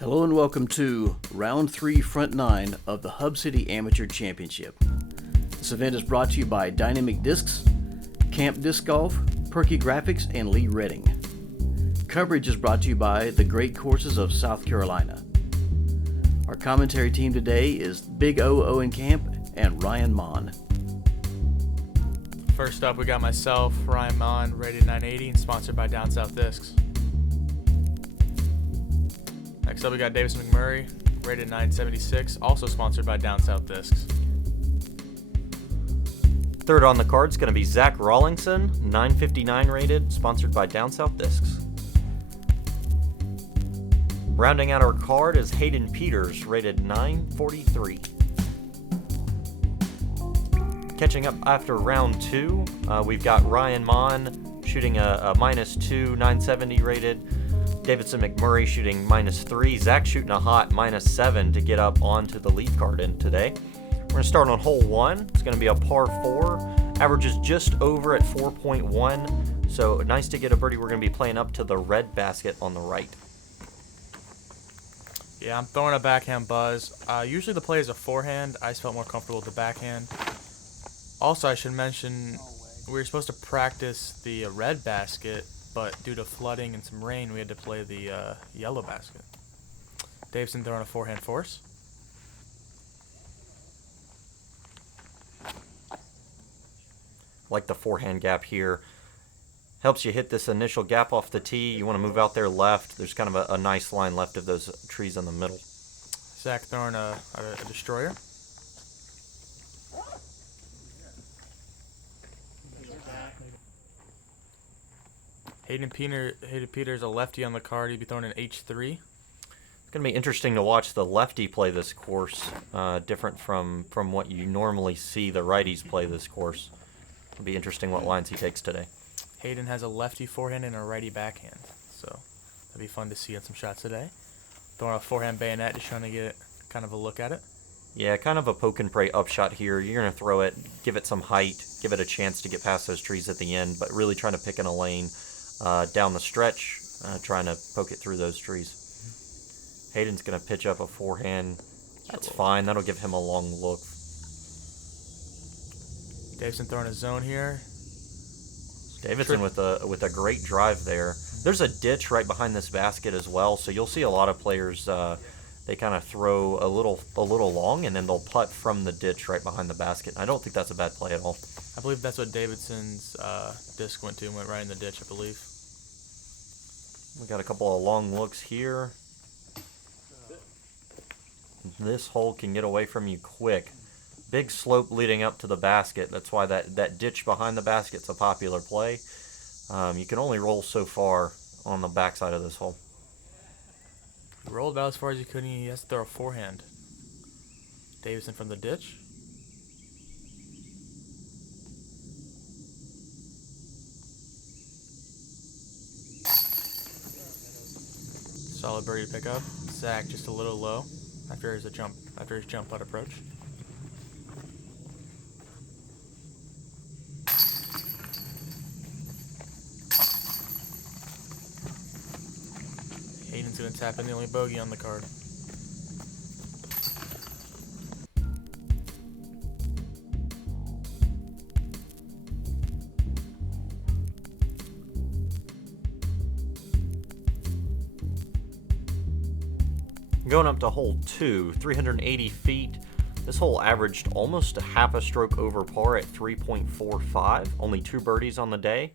Hello and welcome to Round 3 Front 9 of the Hub City Amateur Championship. This event is brought to you by Dynamic Discs, Camp Disc Golf, Perky Graphics, and Lee Redding. Coverage is brought to you by the Great Courses of South Carolina. Our commentary team today is Big O Owen Camp and Ryan Mon. First up, we got myself, Ryan Mon, rated 980 and sponsored by Down South Discs. Next up, we got Davis McMurray, rated 976, also sponsored by Down South Discs. Third on the card is going to be Zach Rawlingson, 959 rated, sponsored by Down South Discs. Rounding out our card is Hayden Peters, rated 943. Catching up after round 2, we've got Ryan Mon shooting a -2, 970 rated. Davidson McMurray shooting -3. Zach shooting a hot -7 to get up onto the lead card in today. We're going to start on hole 1. It's going to be a par 4. Averages just over at 4.1. So nice to get a birdie. We're going to be playing up to the red basket on the right. Yeah, I'm throwing a backhand buzz. Usually the play is a forehand. I just felt more comfortable with the backhand. Also, I should mention we were supposed to practice the red basket, but due to flooding and some rain, we had to play the yellow basket. Davidson throwing a forehand force. Like the forehand gap here. Helps you hit this initial gap off the tee. You want to move out there left. There's kind of a nice line left of those trees in the middle. Zach throwing a destroyer. Hayden Peters, a lefty on the card. He'd be throwing an H3. It's going to be interesting to watch the lefty play this course, different from what you normally see the righties play this course. It'll be interesting what lines he takes today. Hayden has a lefty forehand and a righty backhand, so that'll be fun to see on some shots today. Throwing a forehand bayonet, just trying to get kind of a look at it. Yeah, kind of a poke and pray upshot here. You're going to throw it, give it some height, give it a chance to get past those trees at the end, but really trying to pick in a lane down the stretch, trying to poke it through those trees. Hayden's going to pitch up a forehand. That's fine. That'll give him a long look. Davidson throwing a zone here. Davidson with a great drive there. There's a ditch right behind this basket as well, so you'll see a lot of players. They kind of throw a little long, and then they'll putt from the ditch right behind the basket. I don't think that's a bad play at all. I believe that's what Davidson's disc went right in the ditch, I believe. We got a couple of long looks here. This hole can get away from you quick. Big slope leading up to the basket. That's why that ditch behind the basket's a popular play. You can only roll so far on the backside of this hole. He rolled about as far as he could. He has to throw a forehand. Davidson from the ditch. Solid birdie to pick up. Zach just a little low after his jump putt approach. Hayden's going to tap in the only bogey on the card. Going up to hole 2, 380 feet. This hole averaged almost a half a stroke over par at 3.45. Only 2 birdies on the day.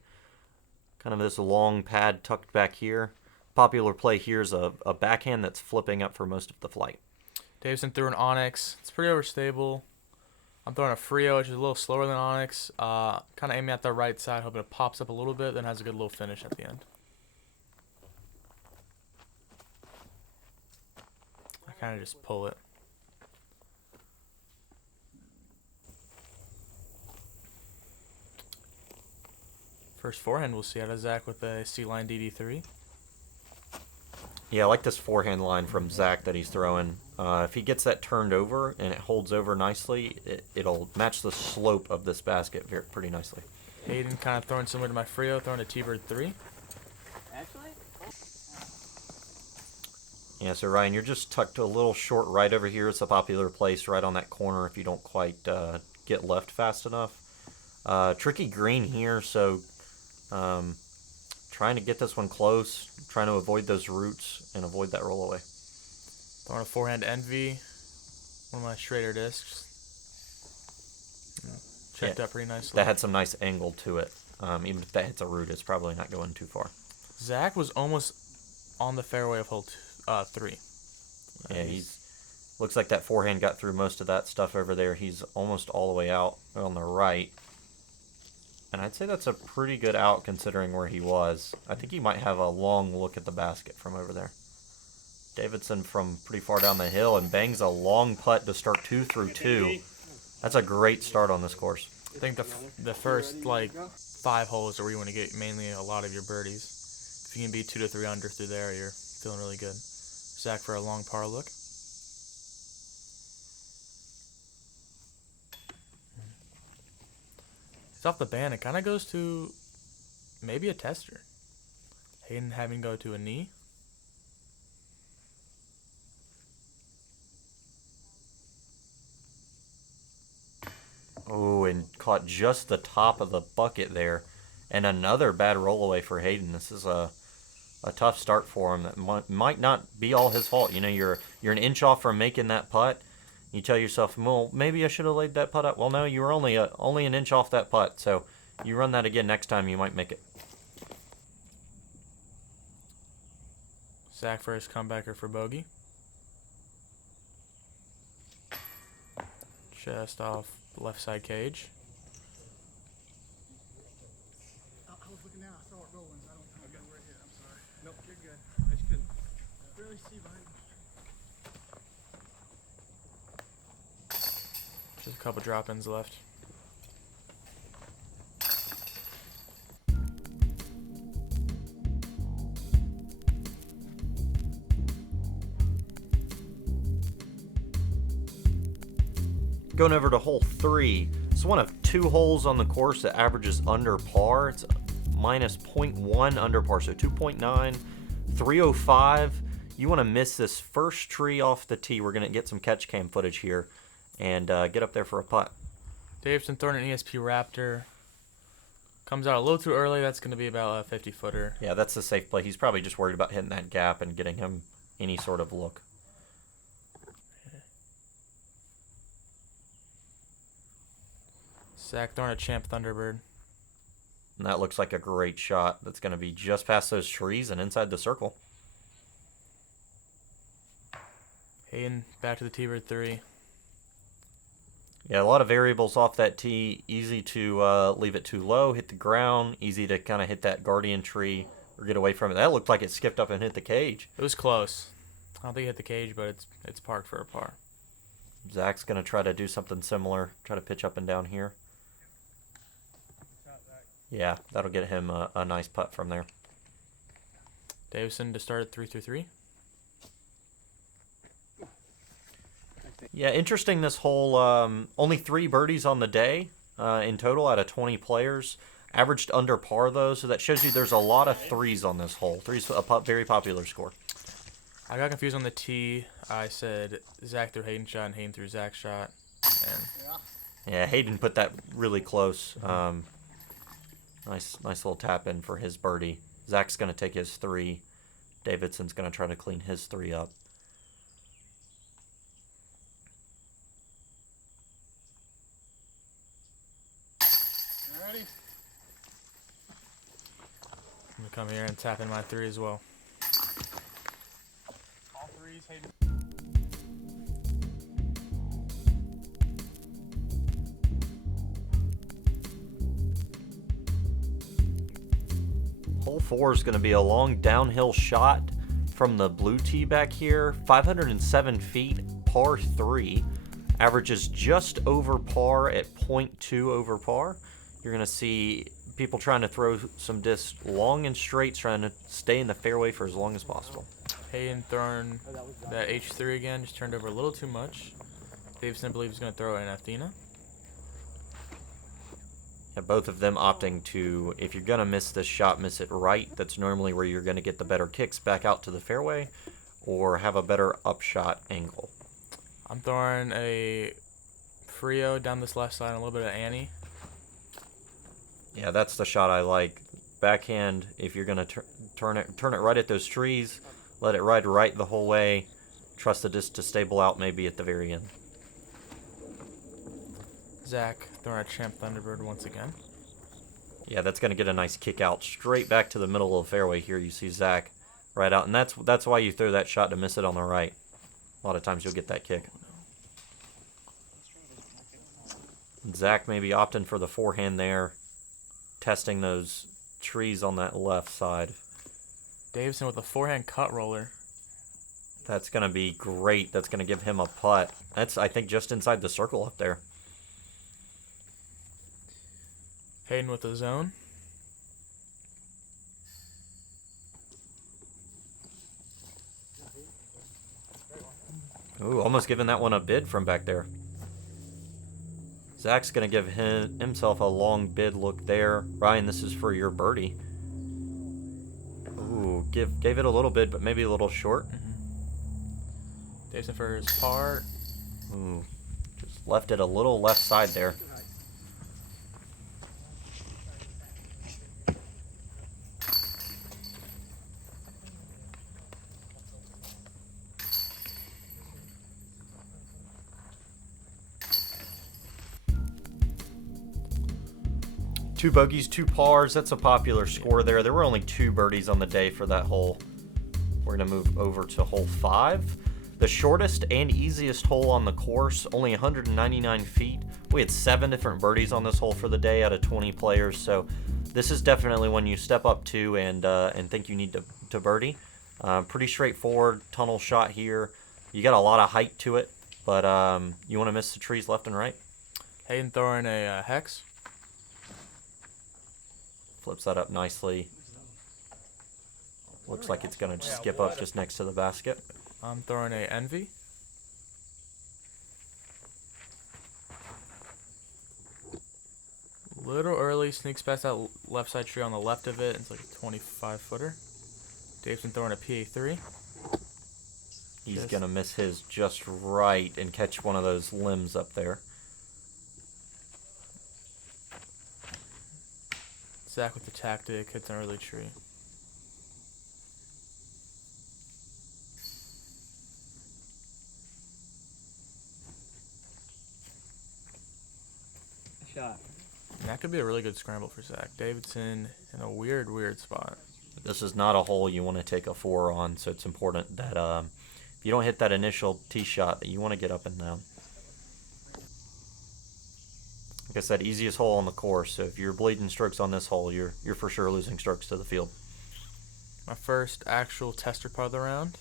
Kind of this long pad tucked back here. Popular play here is a backhand that's flipping up for most of the flight. Davidson threw an Onyx. It's pretty overstable. I'm throwing a Frio, which is a little slower than Onyx. Kind of aiming at the right side, hoping it pops up a little bit, then has a good little finish at the end. I kind of just pull it. First forehand we'll see out of Zach with a C-line DD3. Yeah, I like this forehand line from Zach that he's throwing. If he gets that turned over and it holds over nicely, it'll match the slope of this basket pretty nicely. Hayden kind of throwing similar to my Frio, throwing a T-Bird 3. Yeah, so Ryan, you're just tucked a little short right over here. It's a popular place right on that corner if you don't quite get left fast enough. Tricky green here, so trying to get this one close, trying to avoid those roots and avoid that rollaway. Throwing a forehand envy, one of my straighter discs. Checked up pretty nicely. That had some nice angle to it. Even if that hits a root, it's probably not going too far. Zach was almost on the fairway of hole 3. Yeah, looks like that forehand got through most of that stuff over there. He's almost all the way out on the right. And I'd say that's a pretty good out considering where he was. I think he might have a long look at the basket from over there. Davidson from pretty far down the hill and bangs a long putt to start 2 through 2. That's a great start on this course. I think the first 5 holes are where you want to get mainly a lot of your birdies. If you can be 2 to 3 under through there, you're feeling really good. Zach for a long par look. It's off the band. It kind of goes to maybe a tester. Hayden having go to a knee. Oh, and caught just the top of the bucket there. And another bad rollaway for Hayden. This is a tough start for him that might not be all his fault. You know, you're an inch off from making that putt. You tell yourself, well, maybe I should have laid that putt up. Well, no, you were only an inch off that putt. So you run that again next time, you might make it. Zach for his comebacker for bogey. Just off the left side cage. I was looking down, I saw it rolling. I don't know where it hit. I'm sorry. Nope, you're good. I just couldn't really see behind you. Just a couple drop-ins left. Going over to hole 3. It's one of 2 holes on the course that averages under par. It's minus 0.1 under par, so 2.9, 305. You want to miss this first tree off the tee. We're going to get some catch cam footage here and get up there for a putt. Davidson throwing an ESP Raptor. Comes out a little too early. That's going to be about a 50-footer. Yeah, that's a safe play. He's probably just worried about hitting that gap and getting him any sort of look. Zach throwing a Champ Thunderbird. And that looks like a great shot. That's going to be just past those trees and inside the circle. Hayden back to the T-Bird 3. Yeah, a lot of variables off that tee. Easy to leave it too low, hit the ground. Easy to kind of hit that guardian tree or get away from it. That looked like it skipped up and hit the cage. It was close. I don't think it hit the cage, but it's parked for a par. Zach's going to try to do something similar. Try to pitch up and down here. Yeah, that'll get him a nice putt from there. Davison to start at 3 through 3. Yeah, interesting this whole only 3 birdies on the day in total out of 20 players. Averaged under par, though, so that shows you there's a lot of 3s on this hole. 3's a very popular score. I got confused on the tee. I said Zach threw Hayden shot and Hayden threw Zach shot. And Yeah, Hayden put that really close. Nice little tap in for his birdie. Zach's going to take his 3. Davidson's going to try to clean his 3 up. Ready? I'm going to come here and tap in my 3 as well. All 3s, Hayden. Hole 4 is going to be a long downhill shot from the blue tee back here. 507 feet, par 3. Averages just over par at 0.2 over par. You're going to see people trying to throw some discs long and straight, trying to stay in the fairway for as long as possible. Hayden throwing that H3 again, just turned over a little too much. Davison believes he's going to throw an Athena. Yeah, both of them opting to, if you're going to miss this shot, miss it right. That's normally where you're going to get the better kicks back out to the fairway. or have a better upshot angle? I'm throwing a Frio down this left side and a little bit of Annie. Yeah, that's the shot I like. Backhand, if you're gonna turn it right at those trees, let it ride right the whole way. Trust the disc to stable out maybe at the very end. Zach throwing a Champ Thunderbird once again. Yeah, that's gonna get a nice kick out straight back to the middle of the fairway here. You see Zach right out, and that's why you throw that shot to miss it on the right. A lot of times you'll get that kick. Zach maybe opting for the forehand there, testing those trees on that left side. Davidson with a forehand cut roller. That's going to be great. That's going to give him a putt. That's, I think, just inside the circle up there. Hayden with the zone. Ooh, almost giving that one a bid from back there. Zach's going to give himself a long bid look there. Ryan, this is for your birdie. Ooh, gave it a little bid, but maybe a little short. Davidson for his par. Ooh, just left it a little left side there. Two bogeys, 2 pars. That's a popular score there. There were only 2 birdies on the day for that hole. We're going to move over to hole 5. The shortest and easiest hole on the course, only 199 feet. We had 7 different birdies on this hole for the day out of 20 players, so this is definitely one you step up to and think you need to birdie. Pretty straightforward tunnel shot here. You got a lot of height to it, but you want to miss the trees left and right. Hayden throwing a hex. Flips that up nicely. Looks like it's going to skip up just next to the basket. I'm throwing a Envy. Little early, sneaks past that left side tree on the left of it. It's like a 25-footer. Dave's throwing a PA3. He's going to miss his just right and catch one of those limbs up there. Zach with the tactic, hits an early tree. Shot. And that could be a really good scramble for Zach. Davidson in a weird spot. This is not a hole you want to take a 4 on, so it's important that if you don't hit that initial tee shot, that you want to get up and down. Like I said, easiest hole on the course, so if you're bleeding strokes on this hole, you're for sure losing strokes to the field. My first actual tester putt of the round.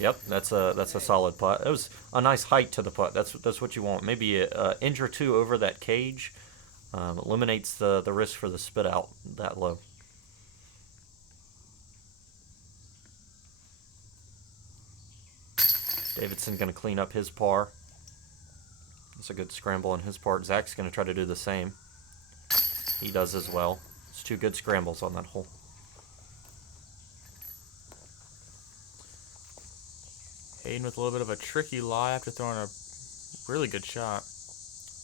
Yep, that's a solid putt. It was a nice height to the putt. That's what you want. Maybe an inch or 2 over that cage eliminates the risk for the spit out that low. Davidson going to clean up his par. It's a good scramble on his part. Zach's going to try to do the same. He does as well. It's 2 good scrambles on that hole. Hayden with a little bit of a tricky lie after throwing a really good shot.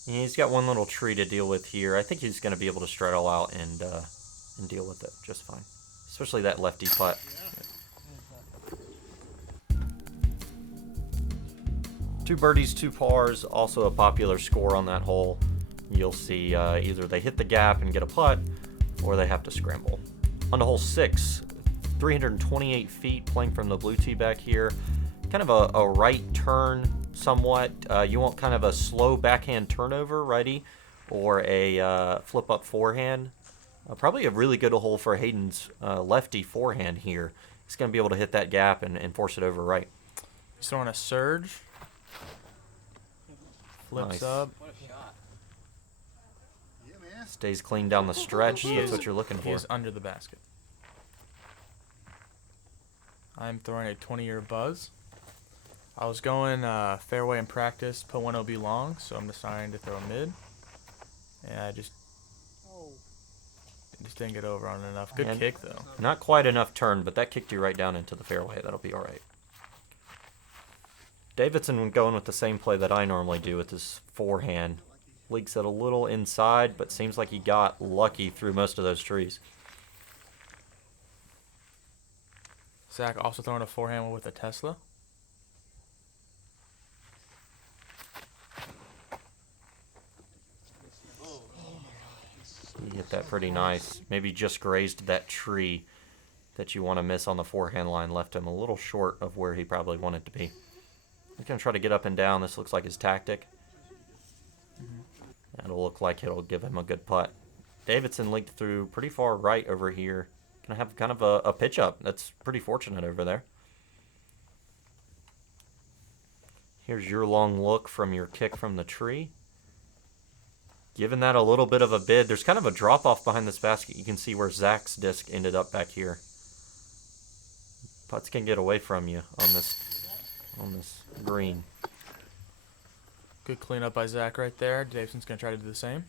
Yeah, he's got one little tree to deal with here. I think he's going to be able to straddle out and deal with it just fine. Especially that lefty putt. Two birdies, 2 pars, also a popular score on that hole. You'll see either they hit the gap and get a putt, or they have to scramble. On to hole 6, 328 feet, playing from the blue tee back here. Kind of a right turn somewhat. You want kind of a slow backhand turnover, righty, or a flip up forehand. Probably a really good hole for Hayden's lefty forehand here. He's going to be able to hit that gap and force it over right. He's throwing a surge. Flips Nice. up. What a shot. Yeah, man. Stays clean down the stretch. That's what you're looking He for. is under the basket. I'm throwing a 20-year buzz. I was going fairway in practice, put 1 OB long, so I'm deciding to throw a mid. And I just Just didn't get over on enough. Good And- kick, though. Not quite enough turn, but that kicked you right down into the fairway. That'll be all right. Davidson going with the same play that I normally do with his forehand. Leaks it a little inside, but seems like he got lucky through most of those trees. Zach also throwing a forehand with a Tesla. He hit that pretty nice. Maybe just grazed that tree that you want to miss on the forehand line. Left him a little short of where he probably wanted to be. He's going to try to get up and down. This looks like his tactic. That'll look like it'll give him a good putt. Davidson leaked through pretty far right over here. Going to have kind of a pitch up. That's pretty fortunate over there. Here's your long look from your kick from the tree. Giving that a little bit of a bid. There's kind of a drop off behind this basket. You can see where Zach's disc ended up back here. Putts can get away from you on this green. Good cleanup by Zach right there. Davidson's going to try to do the same.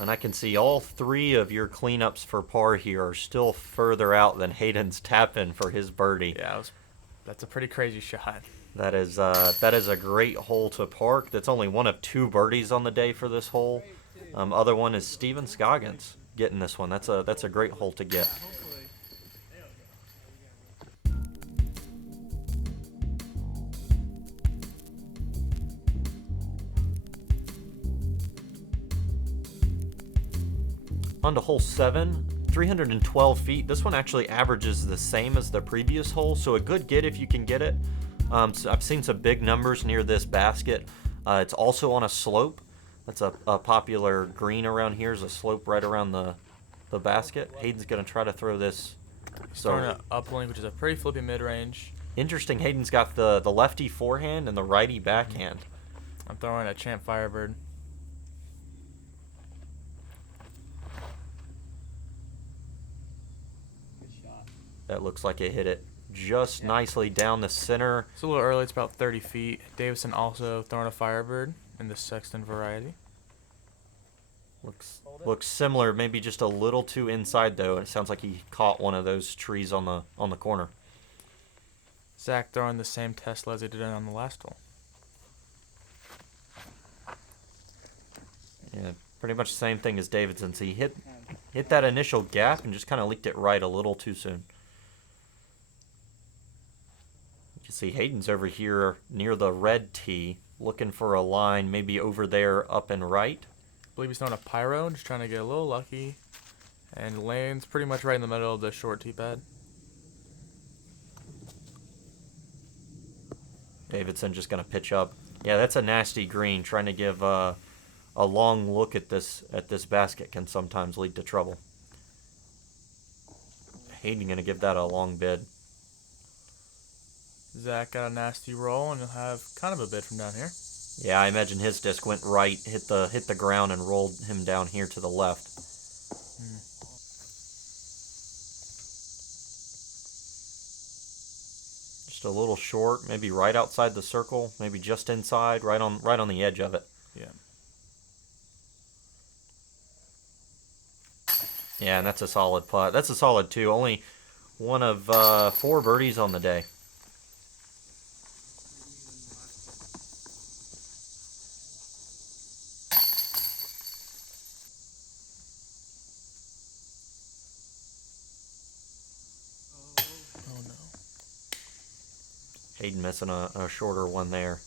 And I can see all three of your cleanups for par here are still further out than Hayden's tap-in for his birdie. Yeah, that's a pretty crazy shot. That is a great hole to park. That's only one of 2 birdies on the day for this hole. Other one is Steven Scoggins getting this one. That's a great hole to get. On to hole 7, 312 feet. This one actually averages the same as the previous hole, so a good get if you can get it. So I've seen some big numbers near this basket. It's also on a slope. That's a popular green around here, is a slope right around the basket. Hayden's going to try to throw this. He's throwing an uplink, which is a pretty flippy mid-range. Interesting, Hayden's got the lefty forehand and the righty backhand. I'm throwing a Champ Firebird. That looks like it hit it just nicely down the center. It's a little early. It's about 30 feet. Davison also throwing a Firebird in the Sexton variety. Looks similar, maybe just a little too inside though. It sounds like he caught one of those trees on the corner. Zach throwing the same Tesla as he did on the last hole. Yeah, pretty much the same thing as Davidson's. He hit that initial gap and just kind of leaked it right a little too soon. You can see Hayden's over here near the red tee, looking for a line maybe over there up and right. I believe he's throwing a Pyro, just trying to get a little lucky. And lane's pretty much right in the middle of the short tee pad. Davidson just going to pitch up. Yeah, that's a nasty green. Trying to give a long look at this basket can sometimes lead to trouble. Hayden going to give that a long bid. Zach got a nasty roll, and he'll have kind of a bid from down here. Yeah, I imagine his disc went right, hit the ground, and rolled him down here to the left. Just a little short, maybe right outside the circle, maybe just inside, right on the edge of it. Yeah. Yeah, and that's a solid putt. That's a solid 2. Only one of 4 birdies on the day. Oh no. Hayden missing a shorter one there.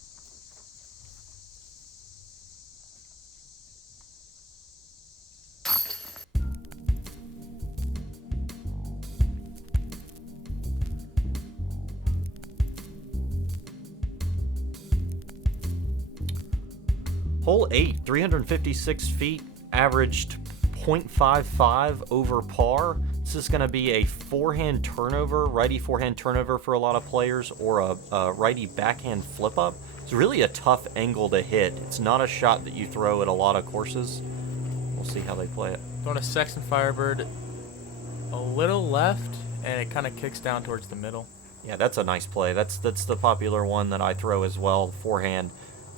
Hole 8, 356 feet, averaged .55 over par. This is going to be a forehand turnover, righty forehand turnover for a lot of players, or a righty backhand flip up. It's really a tough angle to hit. It's not a shot that you throw at a lot of courses. We'll see how they play it. Throwing a Sexton Firebird a little left, and it kind of kicks down towards the middle. Yeah, that's a nice play. That's the popular one that I throw as well. Forehand,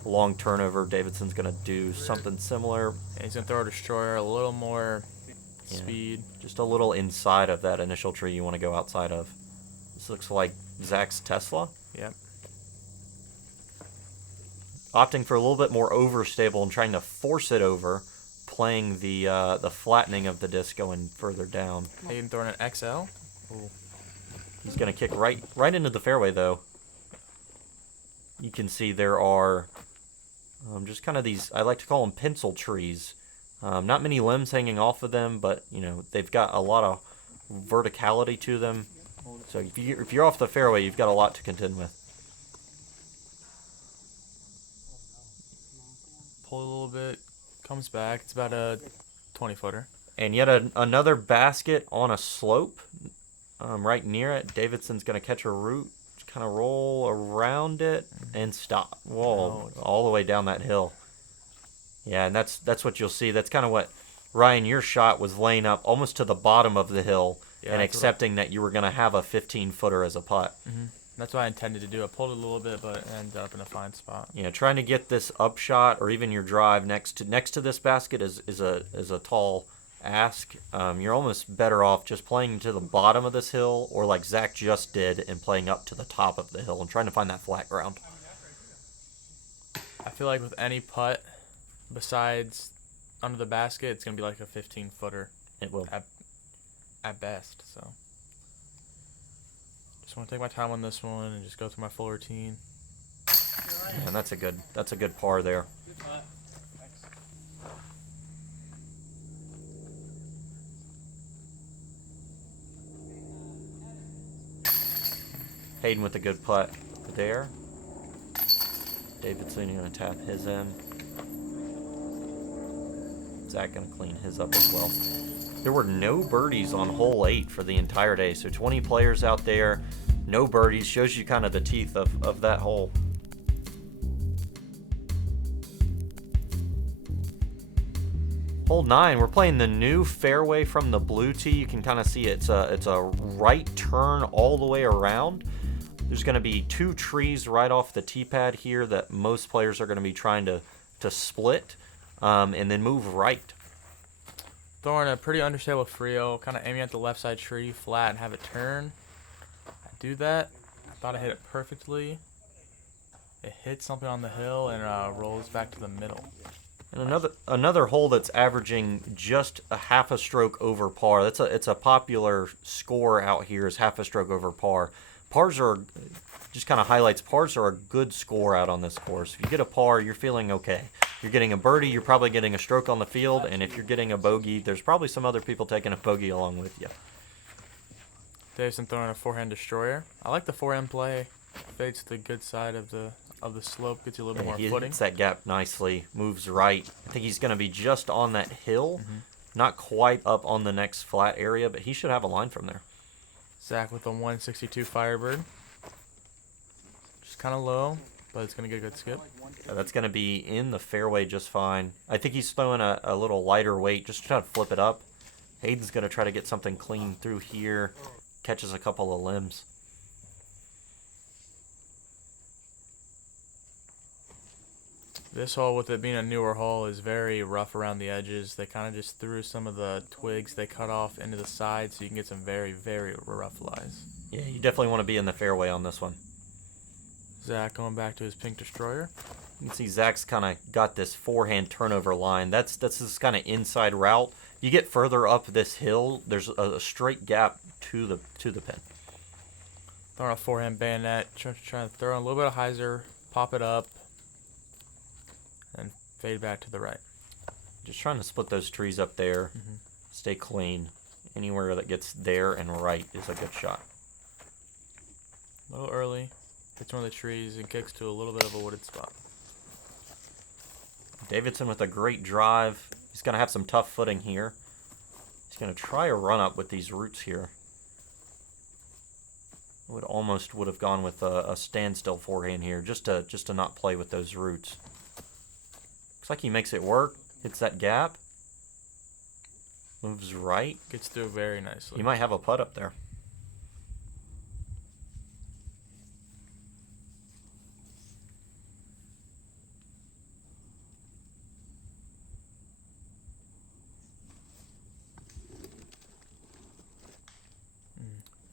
long turnover. Davidson's gonna do something similar. And he's gonna throw a destroyer a little more Yeah, speed. just a little inside of that initial tree you want to go outside of. This looks like Zach's Tesla. Yep. Opting for a little bit more overstable and trying to force it over, playing the flattening of the disc going further down. Hayden throwing an XL. Ooh. He's gonna kick right into the fairway though. You can see there are just kind of these, I like to call them pencil trees. Not many limbs hanging off of them, but you know they've got a lot of verticality to them. So if you're off the fairway, you've got a lot to contend with. Pull a little bit, comes back. It's about a 20-footer. And yet another basket on a slope, right near it. Davidson's gonna catch a root, kind of roll around it and stop. Whoa, all the way down that hill. Yeah, and that's what you'll see. That's kind of what Ryan, your shot was laying up almost to the bottom of the hill and accepting that you were going to have a 15-footer as a putt. Mm-hmm. That's what I intended to do. I pulled it a little bit, but ended up in a fine spot. Yeah, trying to get this upshot or even your drive next to this basket is a tall ask. You're almost better off just playing to the bottom of this hill, or like Zach just did, and playing up to the top of the hill and trying to find that flat ground. I feel like with any putt besides under the basket, it's gonna be like a 15-footer. It will. At best. So just want to take my time on this one and just go through my full routine. Yeah, and that's a good par there. Hayden with a good putt there. Davidson going to tap his in. Zach going to clean his up as well. There were no birdies on hole 8 for the entire day, so 20 players out there, no birdies. Shows you kind of the teeth of that hole. Hole 9, we're playing the new fairway from the blue tee. You can kind of see it's a right turn all the way around. There's going to be 2 trees right off the tee pad here that most players are going to be trying to split and then move right. Throwing a pretty understable Frio, kind of aiming at the left side tree flat and have it turn. I do that. I thought I hit it perfectly. It hits something on the hill and rolls back to the middle. And another hole that's averaging just a half a stroke over par. It's a popular score out here, is half a stroke over par. Pars are, just kind of highlights, pars are a good score out on this course. If you get a par, you're feeling okay. If you're getting a birdie, you're probably getting a stroke on the field, and if you're getting a bogey, there's probably some other people taking a bogey along with you. Davison throwing a forehand destroyer. I like the forehand play. Fades to the good side of the slope, gets you a little bit more He footing. hits that gap nicely, moves right. I think he's going to be just on that hill, not quite up on the next flat area, but he should have a line from there. Zach with a 162 Firebird. Just kind of low, but it's going to get a good skip. That's going to be in the fairway just fine. I think he's throwing a little lighter weight just to try to flip it up. Hayden's going to try to get something clean through here. Catches a couple of limbs. This hole, with it being a newer hole, is very rough around the edges. They kind of just threw some of the twigs they cut off into the side, so you can get some very, very rough lies. Yeah, you definitely want to be in the fairway on this one. Zach going back to his pink destroyer. You can see Zach's kind of got this forehand turnover line. That's this kind of inside route. You get further up this hill, there's a straight gap to the pin. Throwing a forehand bayonet, trying to throw in a little bit of hyzer, pop it up, and fade back to the right. Just trying to split those trees up there. Stay clean. Anywhere that gets there and right is a good shot. A little early. Hits one of the trees and kicks to a little bit of a wooded spot. Davidson with a great drive. He's going to have some tough footing here. He's going to try a run up with these roots here. Would have gone with a standstill forehand here, just to not play with those roots. Looks like he makes it work. Hits that gap. Moves right. Gets through very nicely. You might have a putt up there.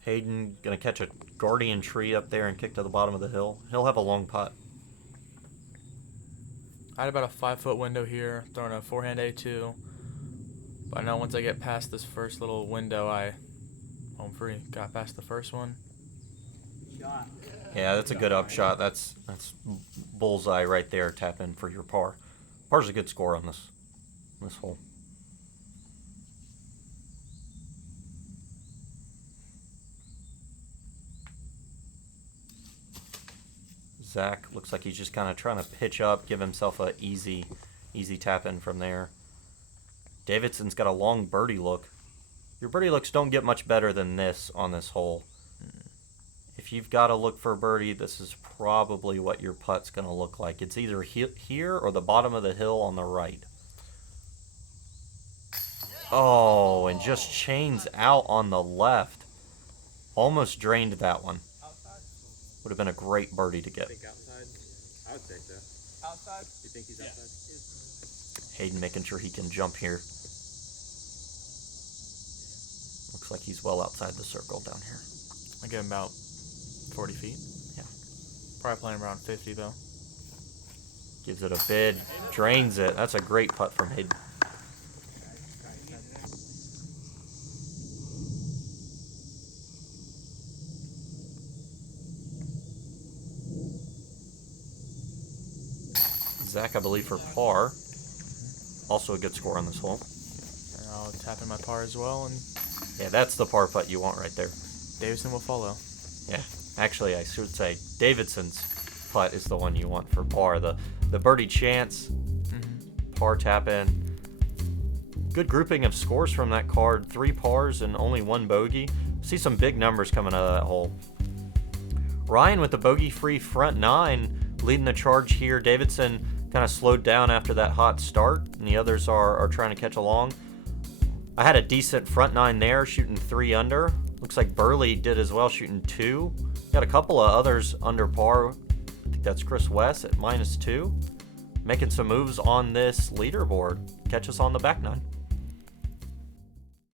Hayden gonna catch a guardian tree up there and kick to the bottom of the hill. He'll have a long putt. I had about a 5-foot window here, throwing a forehand A2. But I know once I get past this first little window, home free. Got past the first one. Yeah, that's a good upshot. That's bullseye right there. Tap in for your par. Par's a good score on this hole. Zach looks like he's just kind of trying to pitch up, give himself a easy tap in from there. Davidson's got a long birdie look. Your birdie looks don't get much better than this on this hole. If you've got to look for a birdie, this is probably what your putt's going to look like. It's either here or the bottom of the hill on the right. Oh, and just chains out on the left. Almost drained that one. Would have been a great birdie to get. I think outside. I would say so. Outside? You think he's outside? Hayden making sure he can jump here. Looks like he's well outside the circle down here. I get him about 40 feet. Yeah. Probably playing around 50 though. Gives it a bid. Drains it. That's a great putt from Hayden. Zach, I believe, for par. Also a good score on this hole. And I'll tap in my par as well, and Yeah, that's the par putt you want right there. Davidson will follow. Yeah, actually, I should say Davidson's putt is the one you want for par. The birdie chance, par tap in. Good grouping of scores from that card. 3 pars and only 1 bogey. See some big numbers coming out of that hole. Ryan with the bogey-free front 9 leading the charge here. Davidson kind of slowed down after that hot start, and the others are trying to catch along. I had a decent front 9 there, shooting 3 under. Looks like Burley did as well, shooting 2. Got a couple of others under par. I think that's Chris West at -2. Making some moves on this leaderboard. Catch us on the back 9.